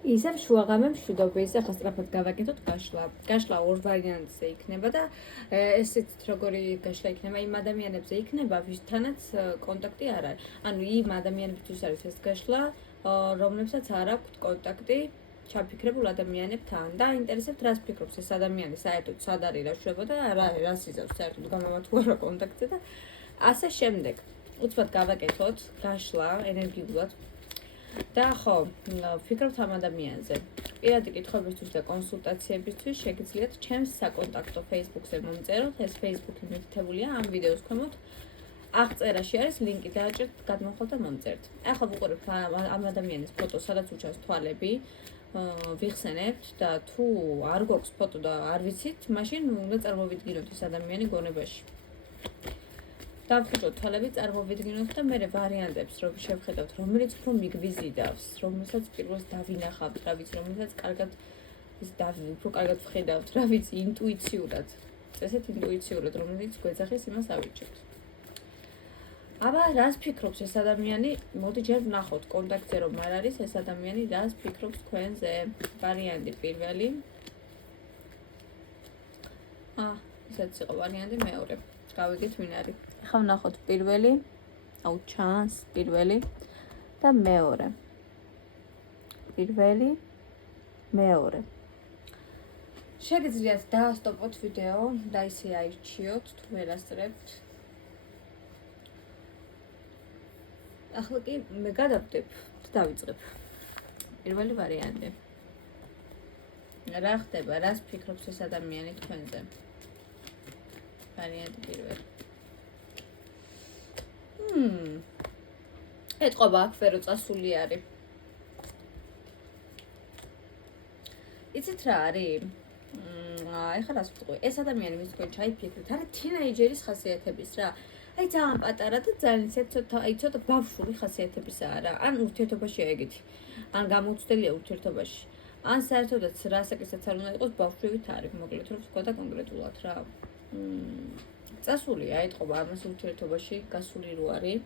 ისევ შუაღამე მშვიდობის ახლა სწრაფად გავაკეთოთ გაშლა. გაშლა ორ ვარიანტზე იქნება და ესეც როგორი გაშლა იქნება იმ ადამიანებზე იქნება, ვისთანაც კონტაქტი არ არის. ანუ იმ ადამიანებისთვის არის ეს გაშლა, რომლებსაც არ აქვთ კონტაქტი ჩაფიქრებულ ადამიანებთან და ინტერესებთ რას ფიქრობს ეს ადამიანი საერთოდ სად არის რა შვება და რას იზავს საერთოდ გამამა თუ არა კონტაქტზე და ასე შემდეგ. უცბად გავაკეთოთ გაშლა ენერგიულად და ხო, ვფიქრობთ ამ ადამიანზე. პირადი კითხვებისთვის და კონსულტაციებისთვის შეგიძლიათ ჩემს საკონტაქტო Facebook-ზე მომწეროთ. ეს Facebook-ი მითითებულია ამ ვიდეოს ქვემოთ. აღწერაში არის ლინკი, დააჭერთ, გადმოხვალთ და მომწერთ. ახლა ვუყურებთ ამ ადამიანის ფოტოს, სადაც უჩანს თვალები. ვიხსენებთ და თუ არ გვაქვს ფოტო და არ ვიცით, მაშინ უნდა წარმოვიდგინოთ ეს ადამიანი გონებაში. დავხიჭოთ თვალები, წარმოვიდგინოთ და მერე ვარიანტებს რომ შევხედავთ, რომელიც უფრო მიგვიზიდავს, რომელსაც პირველს დავინახავთ, რა ვიცი, რომელსაც კარგად უფრო კარგად ვხედავთ, რა ვიცი, ინტუიციურად. წესეთ ინტუიციურად, რომელიც გვეძახის იმას ავიჭერთ. აბა, რას ფიქრობს ეს ადამიანი? მოდი ჯერ ვნახოთ კონტაქტზე რომ არ არის ეს ადამიანი, რას ფიქრობს თქვენზე? ვარიანტი პირველი. ისეც იყო ვარიანტი მეორე. გავიგეთ ვინ არის. ახლა ვნახოთ პირველი, ჩანს პირველი და მეორე. პირველი, მეორე. შეგიძლიათ დაასტოპოთ ვიდეო და ისე აირჩიოთ თუ ვერასწრებთ. ახლა კი მე გადავდებ და დავიწყებ. პირველი ვარიანტი. რა ხდება, რას ფიქრობს ეს ადამიანი თქვენზე? ვარიანტი პირველი. ეთყობა აქ ვერო წასული არის. იცით რა არის? ეხლა რას ვიტყვი? ეს ადამიანი მის თქვენ ჩაიფიქრეთ, არის თინეიჯერის ხასიათების რა. აი ძალიან პატარა და ძალიან ცოტა ბავშვური ხასიათებისაა რა. ან ურთიერთობაშია ეგეთი. ან გამოცდელია ურთიერთობაში. ან საერთოდაც რასაკესაც არ უნდა იყოს ბავშვივით არის, მოკლედ რომ ვთქვა და კონკრეტულად რა. წასულია ეთყობა ამას ურთიერთობაში, გასული რო არის.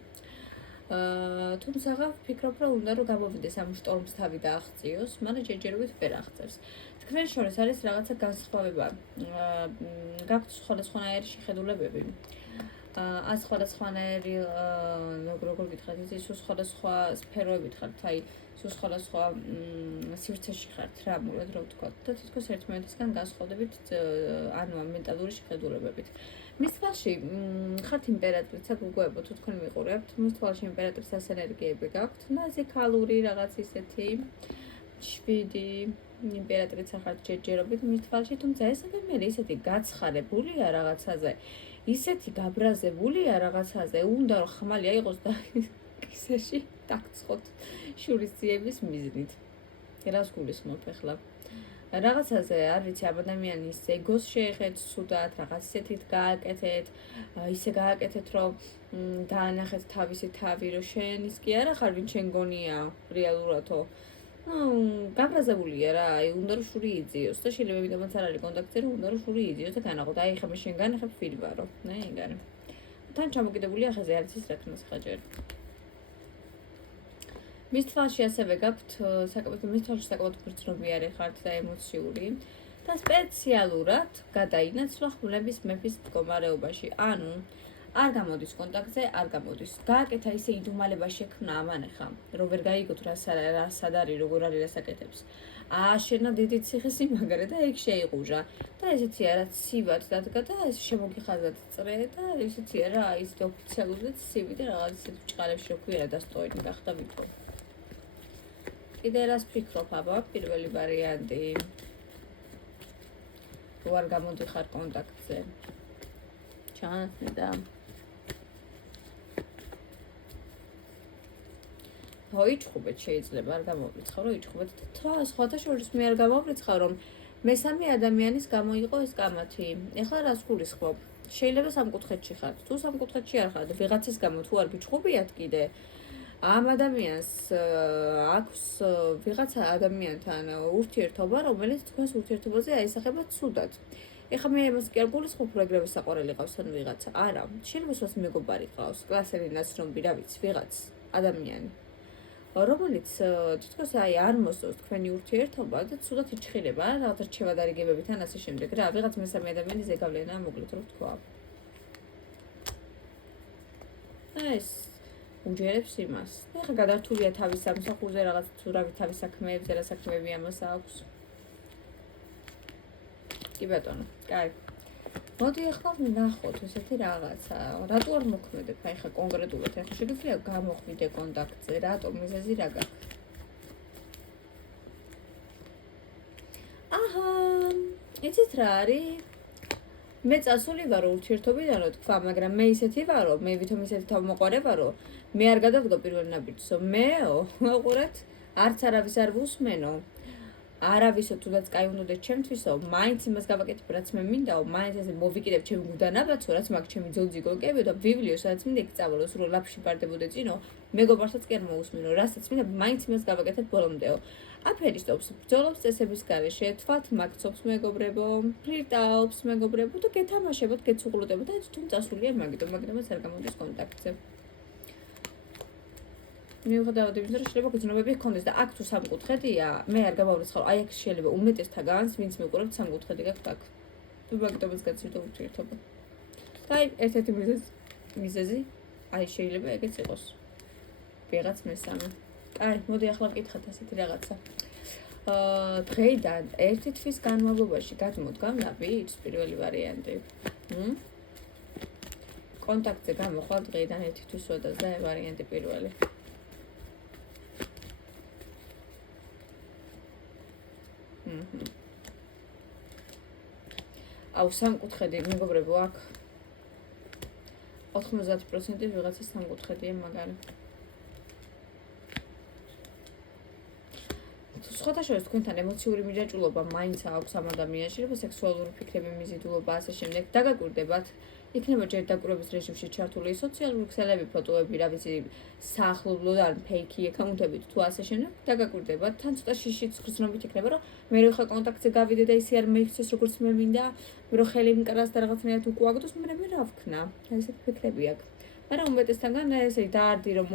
თუმცა ვფიქრობ, რომ უნდა რომ გამოვიდეს ამ შტორმს თავი და აღწიოს, მაგრამ ჯერჯერობით ვერ აღწევს. თქვენ შორის არის რაღაცა განსხვავება. გაქვთ სხვადასხვანაირი შეხედულებები. სხვადასხვანაირი როგორ გითხრათ, ის სხვადასხვა სფეროებით ხართ, აი, სხვადასხვა სივრცეში ხართ რა, მოგეთ რომ ვთქვათ და თითქოს ერთმანეთისგან განსხვავდებით, ანუ ამ მენტალური შეხედულებებით. მის თვალში ხართ იმპერატრიცა, გუგოებო თუ თქვენ მიყურებთ, მის თვალში იმპერატრიცას ენერგიები გაქვთ, ნაზიქალური რაღაც ისეთი 7 იმპერატრიცა ხართ ჯერჯერობით მის თვალში, თუმცა ეს ადამიანი ისეთი გაცხარებულია რაღაცაზე, ისეთი გაბრაზებულია რაღაცაზე, უნდა რომ ხმალი აიღოს და კისერში დაგცხოთ შურისძიების მიზნით. რას გულისხმობ ახლა? რაღაცაზე, არ ვიცი, ამ ადამიანის ეგოს შეეხეთ სუდად, რაღაც ისეთით გააკეთეთ, ისე გააკეთეთ, რომ დაანახეთ თავისი თავი, რომ შენის კი არა ხარ, ვინ შენ გონია რეალურადო. გაბრაზებულია რა, აი, უნდა რომ შური იძიოს და შეიძლება ვიდრე არ არის კონტაქტზე, რომ უნდა რომ შური იძიოს და განაღოთ. აი, ხა მე შენ განახებ ვინ ვარო, ნე, ეგარი. თან ჩამოკიდებულია ხეზე, არის ის რა თქმა უნდა ხაჯერ. მის თვალში ასევე გაქვთ საკმაოდ გრძნობიარე ხართ და ემოციური და სპეციალურად გადაინაცვლა ხმლების მეფის მდგომარეობაში. ანუ არ გამოდის კონტაქტზე, არ გამოდის. გააკეთა ისე იდუმალება შექმნა ამან ახლა, რომ ვერ გაიგოთ რა სად არის, როგორ არის რასაკეთებს. ააშენა დიდი ციხესიმაგრე და ეგ შეიყუჟა. და ესეთი არა ცივად დადგა და ეს შემოგიხაზად წრე და ესეთი არა ის ოფიციალურად ცივი და რაღაც ისეთ ჭყალებში როქვია დასტოინი გახდა ვიტყო. კიდე რას ფიქრობ აბა, პირველი ვარიანტი. რო არ გამოდიხარ კონტაქტზე. ჩანს და მოიჭხუბეთ შეიძლება არ გამოვრიცხავ, რომ იჭხუბეთ და სხვათა შორის მე არ გამოვრიცხავ, რომ მესამე ადამიანის გამოიყო ეს კამათი. ეხლა რას გულისხმობ? შეიძლება სამკუთხედში ხართ, თუ სამკუთხედში არ ხართ, ვიღაცის გამო თუ არ გიჭხუბიათ კიდე ამ ადამიანს აქვს ვიღაცა ადამიანთან ურთიერთობა, რომელიც თქვენს ურთიერთობაზე აისახება ცუდად. ეხლა მე იმას კი არ გულისხმობ, რომ ეგრევე საყვარელი ყავს ან ვიღაცა. არა, შეიძლება სულ მეგობარი ყავს, კლასელი ნაცნობი, რა ვიცი, ვიღაც ადამიანი. რომელიც თითქოს არ მოსწონს თქვენი ურთიერთობა და ცუდად იჩხილება რა, რაღაც რჩევადარიგებებთან ასე შემდეგ რა, ვიღაც მესამე ადამიანი ზეგავლენა მოკლედ რო ვთქვა. ეს უჯერებს იმას. ეხლა გადართულია თავის სამსახურზე რაღაც თუ რავი თავის საქმეებზე, რა საქმეები ამას აქვს. კი ბატონო, კაი. მოდი ახლა ვნახოთ ესეთი რაღაცა. რატო არ მოქმედებ? აი ხა კონკრეტულად ახლა შეგიძლია გამოხვიდე კონტაქტზე, რატო მიზეზი რა გაქვს? აჰა, იცით რა არის? მე წასული ვარო ურთიერთობიდანო თქვა, მაგრამ მე ისეთი ვარო, მე ვითომ ისეთი თავმოყარე ვარო, მე არ გადავდგა პირველ ნაბიჯსო, მეო, უყურეთ, არც არავის არ ვუსმენო. არავისო თუნდაც კაი უნდათ ჩემთვისო, მაინც იმას გავაკეთებ, რაც მე მინდაო, მაინც ესე მოვიკიდებ ჩემი გუდანაბაცო, რაც მაგ ჩემი ძოლძიგოკები და ბიბლიო, სადაც მინდა იქ წავალო, სულ ლაფში ვარდებოდე წინო, მეგობარსაც კი არ მოусმინო, რასაც მინდა, მაინც იმას გავაკეთებ ბოლომდეო. აფერისტობს, ბრძოლობს წესების გარეშე, თვალთ მაგცობს მეგობრებო, ფლირტაობს მეგობრებო და გეთამაშებოთ, გეცუღლოდებოთ და თუმცა წასულია მაგიტო, მაგდამაც არ გამოდის კონტაქტზე. მიუხედავად იმისა, რომ შეიძლება გრძნობები ჰქონდეს და აქ თუ სამკუთხედია, მე არ გამავრიცხავ, აი აქ შეიძლება უმეტესთაგანს, ვინც მიყურებთ სამკუთხედი გაქვთ აქ. თუ მაგიტომაც გაცივდა ურთიერთობა. და აი ერთ-ერთი მიზეზი, აი შეიძლება ეგეც იყოს. ვიღაც მესამე. აი, მოდი ახლა ვკითხოთ ასეთი რაღაცა. დღეიდან ერთი თვის განმავლობაში გადმოდგამ ნაბიჯს პირველი ვარიანტი. კონტაქტზე გამოხვალ დღეიდან ერთი თვის ვადას და ვარიანტი პირველი. აუ სამკუთხედი მეგობრებო აქ 90% ვიღაცას სამკუთხედია მაგარი. სხვათა შორის თქვენთან ემოციური მიჯაჭვულობა მაინც აქვს ამ ადამიანში, რომ სექსუალური ფიქრები, მიზიდულობა ასე შემდეგ დაგაკვირდებათ. იქნება ჯერ დაკვირვების რეჟიმში ჩართული სოციალური ქსელები, ფოტოები, რა ვიცი, საახლობლოდან ფეიქი აკაუნტებით თუ ასე შემდეგ დაგაკვირდებათ. თან ცოტა შიშიც გრძნობით იქნება, რომ მე რო ხა კონტაქტზე გავიდე და ისე არ მეიქცეს როგორც მე მინდა, მე რო ხელი მკრას და რაღაცნაირად უკუაგდოს, მე რა ვქნა. ესეთი ფიქრები აქვს. მაგრამ უმეტესთაგან ესე დაარდი რომ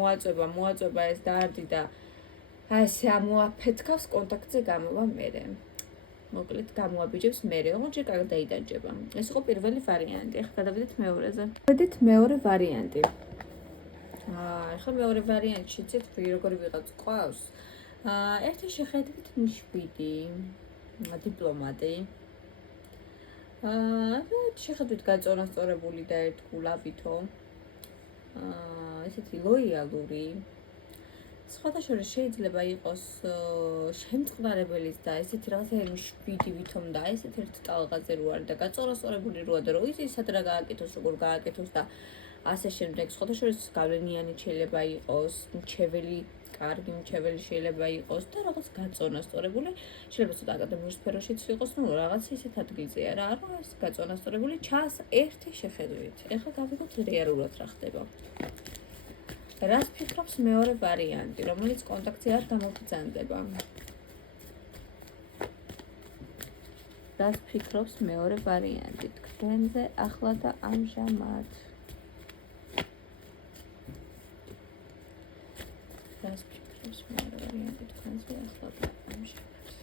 მოაწובה ეს დაარდი და აი ესე ამოაფეთქავს კონტაქტზე გამოვა მერე. მოკლედ გამოაბიჯებს მერე, ოღონდ ჯერ კარგად დაიდანჯება. ეს იყო პირველი ვარიანტი. ახლა გადავიდეთ მეორეზე. გადავიდეთ მეორე ვარიანტი. ახლა მეორე ვარიანტში ცით როგორი ვიღაც ყავს. ერთი შეხედვით მშვიდი, დიპლომატი. შეხედვით გაწონასწორებული და ერთგულავითო. ესეთი ლოიალური. სხვათა შორის შეიძლება იყოს შემწყნარებელიც და ესეთი რაღაცა მშვიდი ვითომ და ესეთ ერთ ტალღაზე რო არის და გაწონასწორებული როა და რო იცის სად რა გააკეთოს, როგორ გააკეთოს და ასე შემდეგ. სხვათა შორის გავლენიანი შეიძლება იყოს, მრჩეველი, კარგი მრჩეველი შეიძლება იყოს და რაღაც გაწონასწორებული, შეიძლება ცოტა აკადემიურ სფეროშიც იყოს, ну რაღაც ისეთ ადგილზეა რა, რომ ეს გაწონასწორებული ჩას ერთი შეხედვით. ეხლა გავიგოთ რეალურად რა ხდება. რას ფიქრობს მეორე ვარიანტი, რომელიც კონტაქტზე არ გამოგბრძანდება? რას ფიქრობს მეორე ვარიანტი თქვენზე ახლა და ამჟამად? რას ფიქრობს მეორე ვარიანტი თქვენზე ახლა და ამჟამად?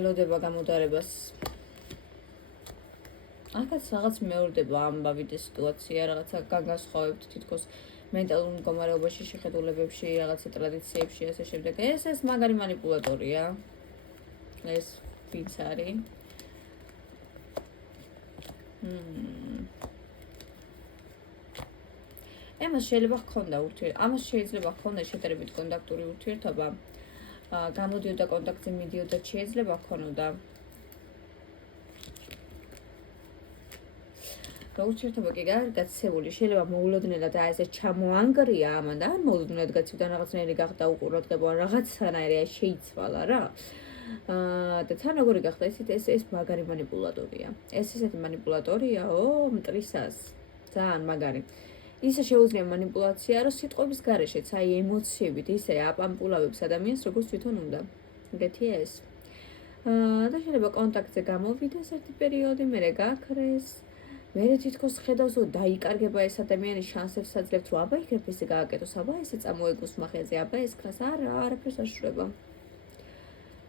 ელოდება გამოდარებას. აქაც რაღაც მეორდება ამბავი და სიტუაცია, რაღაცა გაგასხოვებთ თითქოს მენტალურ მდგომარეობაში, შეხედულებებში, რაღაცა ტრადიციებში, ასე შემდეგ. ეს მაგარი მანიპულატორია. ეს ვინც არის? ამას შეიძლება ჰქონდა შედარებით კონტაქტური ურთიერთობა. გამოდიოდა კონტაქტზე, მიდიოდა, შეიძლება ჰქონოდა. ურთიერთობა კი გაცეული, შეიძლება მოულოდნელად ესე ჩამოანგრია ამან და მოულოდნელად გაცივდა რაღაცნაირი გახდა უყურადღება, რაღაცნაირი შეიცვალა რა. და თან როგორი გახდა ეს მაგარი მანიპულატორია. ეს ისეთი მანიპულატორიაო, მტრისას. ძალიან მაგარი. ისე შეუძლია მანიპულაცია, რომ სიტყვების გარეშეც, აი ემოციებით ისე აპამპულავებს ადამიანს, როგორც თვითონ უნდა. ეგეთი ეს. და შეიძლება კონტაქტზე გამოვიდეს ერთი პერიოდი, მერე გაქრეს. მერე თითქოს ხედავს, რომ დაიკარგება ეს ადამიანი, შანსებს აძლევთ, რომ აბა იქნებ ესე გააკეთოს, აბა ესე წამოეგოს მახეზე, აბა ეს ქრას, არაფერს არ შრება.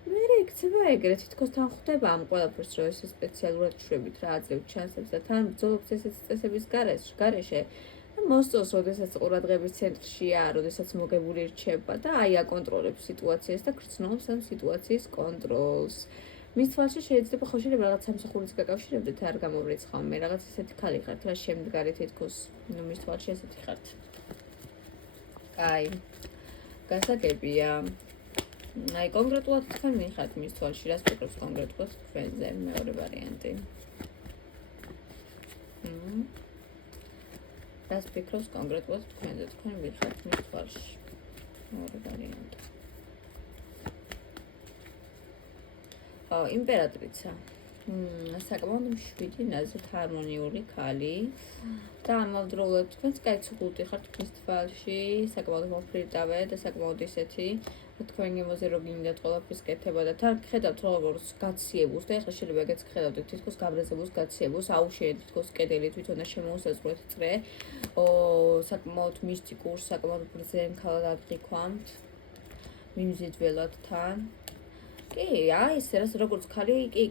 მერე იქცევა ეგრე, თითქოს თან ხვდება ამ ყველაფერს, რომ ესე სპეციალურად შვებით რა აძლევთ შანსებს და თან ბრძოლობთ ესეთი წესების გარეშე. მოსწონს, როდესაც ყურადღების ცენტრშია, როდესაც მოგებული რჩება და აი აკონტროლებს სიტუაციას და გრძნობს ამ სიტუაციის კონტროლს. მის თვალში შეიძლება ხშირად რაღაც სამსახურიც გაკავშირებდეთ, არ გამოვრიცხავ მე რაღაც ესეთი ქალი ხართ, რა შემდგარი თითქოს, მის თვალში ესეთი ხართ. აი, გასაგებია. აი კონკრეტულად თქვენ მიხართ მის თვალში, რას ფიქრობს კონკრეტულად თქვენზე, მეორე ვარიანტი. რას ფიქრობს კონკრეტულად თქვენზე, თქვენ მიხართ მის თვალში, მეორე ვარიანტი. იმპერატრიცა. საკმაოდ მშვიდი, ნაზით ჰარმონიული ქალი და ამავდროულად თქვენს კაიც უღულტი ხართ მის თვალში, საკმაოდ მოფრიტავე და საკმაოდ ისეთი თქვენ გემოზე რო გინდათ ყველაფრის კეთება და თან ხედავთ როგორც გაციებულს და ეხლა შეიძლება ეგეც ხედავდეთ თითქოს გაბრაზებულს გაციებულს, აუშენეთ თითქოს კედელი თვითონ და შემოუსაზღვრეთ წრე, საკმაოდ მისტიკურ, საკმაოდ ბრძენ ქალად გიქვამთ, მიმზიდველად თან. კი, აი ეს როგორც ქალი, კი,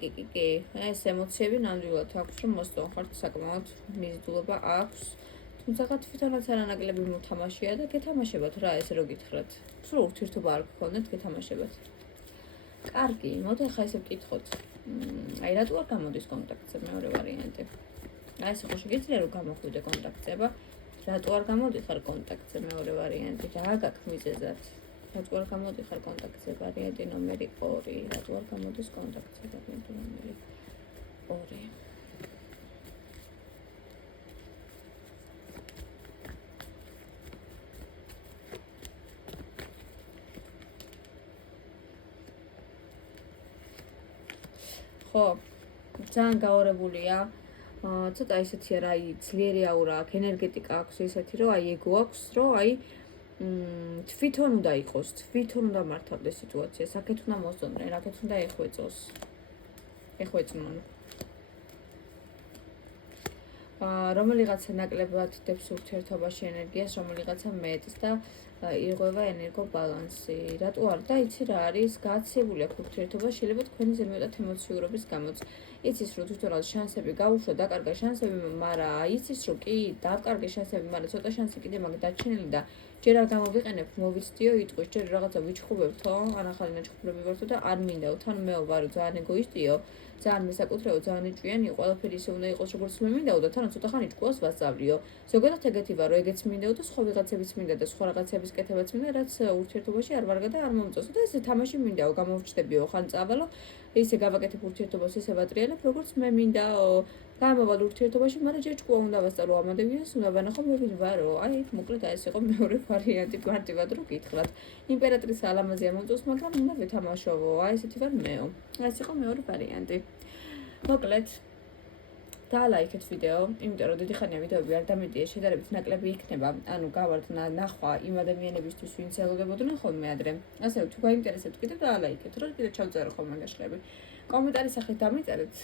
ეს ემოციები ნამდვილად აქვს, რომ მოსწონ ხართ საკმაოდ მიზიდულობა აქვს. თუმცა თვითონაც არანაკლები მოთამაშეა და გეთამაშებათ რა ესე რო გითხრათ. სულ ურთიერთობა არ გქონდეთ, გეთამაშებათ. კარგი, მოდი ახლა ესე ვკითხოთ. აი რატო არ გამოდის კონტაქტზე მეორე ვარიანტი? აი ესე ხო შეგიძლია რომ გამოხვიდე კონტაქტზე, აბა რატო არ გამოდიხარ კონტაქტზე მეორე ვარიანტი? რა გაქვს მიზეზად? რატო არ გამოდიხარ კონტაქტზე ვარიანტი ნომერი 2? რატო არ გამოდის კონტაქტზე ვარიანტი ნომერი 2? ხო, ძალიან გაორებულია. ცოტა ისეთია რა, აი ძლიერი აურა აქვს, ენერგეტიკა აქვს ისეთი, რომ აი ეგო აქვს, რომ აი თვითონ უნდა იყოს, თვითონ უნდა მართავდეს სიტუაციას, აქეთ უნდა მოსწონდნენ, აქეთ უნდა ეხვეწნონ. რომელიღაცა ნაკლებად დებს ურთიერთობაში ენერგიას, რომელიღაცა მეტს და ირღვევა ენერგობალანსი. რატო არ და იცი რა არის, გააცებული აქვს ურთიერთობა, შეიძლება თქვენი ზემოთად ემოციურობის გამოც. იცის რომ თვითონაც შანსები გაუშვა, დაკარგა შანსები, მაგრამ იცის რომ კი, დაკარგე შანსები, მაგრამ ცოტა შანსი კიდე მაგ დაჩენილი და ჯერ არ გამოვიყენებ, მოვიცდიო იტყვის, ჯერ რაღაცა ვიჩხუბებთო, ან ახალი ნაჩხუბები ვართო და არ მინდაო, თან მე ვარო ძალიან ეგოისტიო, ძალიან მესაკუთრეო, ძალიან იჭვიანი, ყველაფერი ისე უნდა იყოს, როგორც მე მინდაო და თან ცოტა ხანი ჭკუას ვასწავლიო. ზოგადად ეგეთი ვარო, ეგეც მინდაო და სხვა ვიღაცებიც მინდა და სხვა რაღაცების კეთებაც მინდა, რაც ურთიერთობაში არ ვარგა და არ მომწონს. და ესე თამაში მინდაო, გამოვჩნდებიო, ხან წავალო, ისე გავაკეთებ ურთიერთობას, ისე ვატრიალებ, როგორც მე მინდაო. გამოვალ ურთიერთობაში, მაგრამ ჯერ ჭკუა უნდა ვასწავლო ამ ადამიანს, უნდა ვანახო მე ვინ ვარო. აი, მოკლედ აი ეს იყო მეორე ვარიანტი, მარტივად რო გითხრათ. იმპერატრიცა ალამაზია მომწონს, მაგრამ უნდა ვეთამაშოვო. აი, ესეთი ვარ მეო. ეს იყო მეორე ვარიანტი. მოკლედ დაალაიქეთ ვიდეო, იმიტომ რომ დიდი ხანია ვიდეოები არ დამედია, შედარებით ნაკლები იქნება, ანუ გავართ ნახვა იმ ადამიანებისთვის, ვინც ელოდებოდნენ ხოლმე ადრე. ასე თუ გაინტერესებთ კიდევ დაალაიქეთ, რომ კიდევ ჩავწერო ხოლმე გაშლები. კომენტარის სახით დამიწერეთ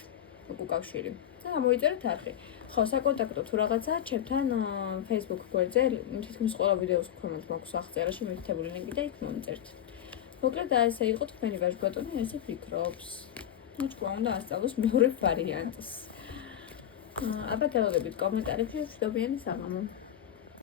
უკავშირი. და მოიწერეთ არხი. ხო, საკონტაქტო თუ რაღაცაა, ჩემთან Facebook გვერდზე თითქმის ყველა ვიდეოს ქვემოთ მაქვს აღწერაში მითითებული ლინკი და იქ მომწერთ. მოკლედ ესე იყო თქვენი ვაჟბატონი, ესე ფიქრობს. ჭკუა უნდა ასწავლოს მეორე ვარიანტს. აბა გელოდებით კომენტარებში, მშვიდობიანი საღამო.